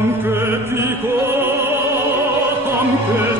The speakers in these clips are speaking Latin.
Danke, Pico, danke,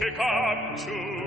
We come to.